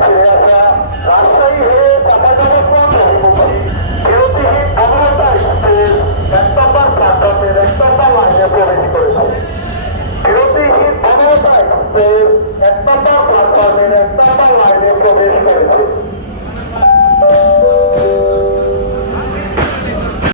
ছেড়ে আসা রাজশাহী হয়ে চাঁপাইনবাবগঞ্জ অভিমুখী বিরতিহীন 15টা এক্সপ্রেস 1 নম্বর প্ল্যাটফর্মের 1 নম্বর লাইনে প্রবেশ করেছে। বিরতিহীন 15টা এক্সপ্রেস 1 নম্বর প্ল্যাটফর্মের 1 নম্বর লাইনে প্রবেশ করেছে।